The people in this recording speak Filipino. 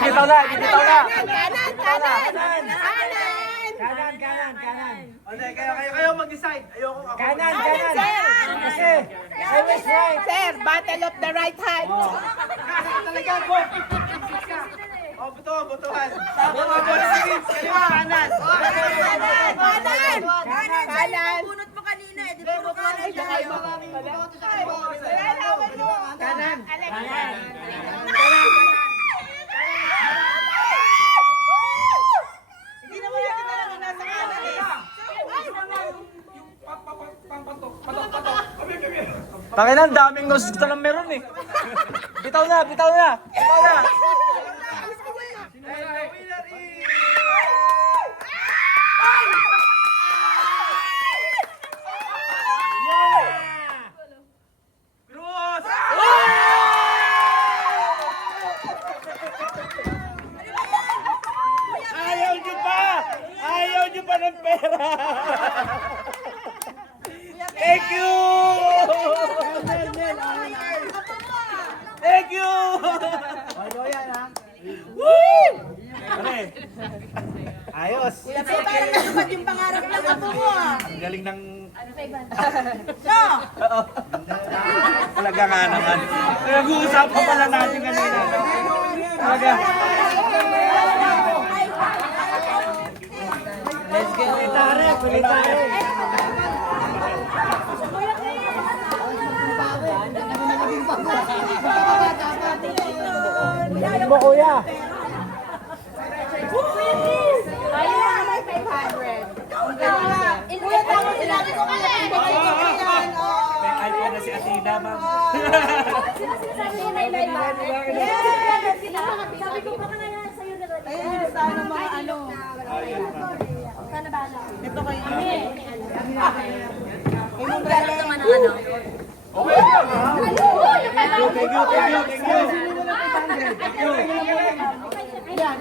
bibitaw na, bibitaw na. Kanan. Okay, kayo mag-decide. Ayoko ako. Kanan. Kasi, I was right. Sir, battle of the right hand. Talaga po. Oh, butuhan. Kaliwa, kanan. Kanan. Bunot mo kanina eh. Di ba mo kanan tayo? Kanan. Hindi naman natin talaga nasa kanan eh. Tangina, ang daming nose dito ng meron eh. Bitaw na. Cruz! Ayaw nyo pa ng pera. Thank you. Thank you. Ayos. Kuya Pe, parang natupad yung pangarap ng apo ko ah. Ang galing ng... No! Talaga nga naman. Nag-uusapan pala natin kanina. Talaga. Let's go. Pilitare. Mo kuya. Ayun na may 500. Kuya, tapos sinabi ko kasi. May iPhone na si Athena, ma'am. Sinasabi ni Naylay ba? Yes! Sabi ko baka na sa'yo na rin. Ayun, sana mga ano. Sana bahala. Ito kayo. Yung galang naman ang ano. Thank you. Yan.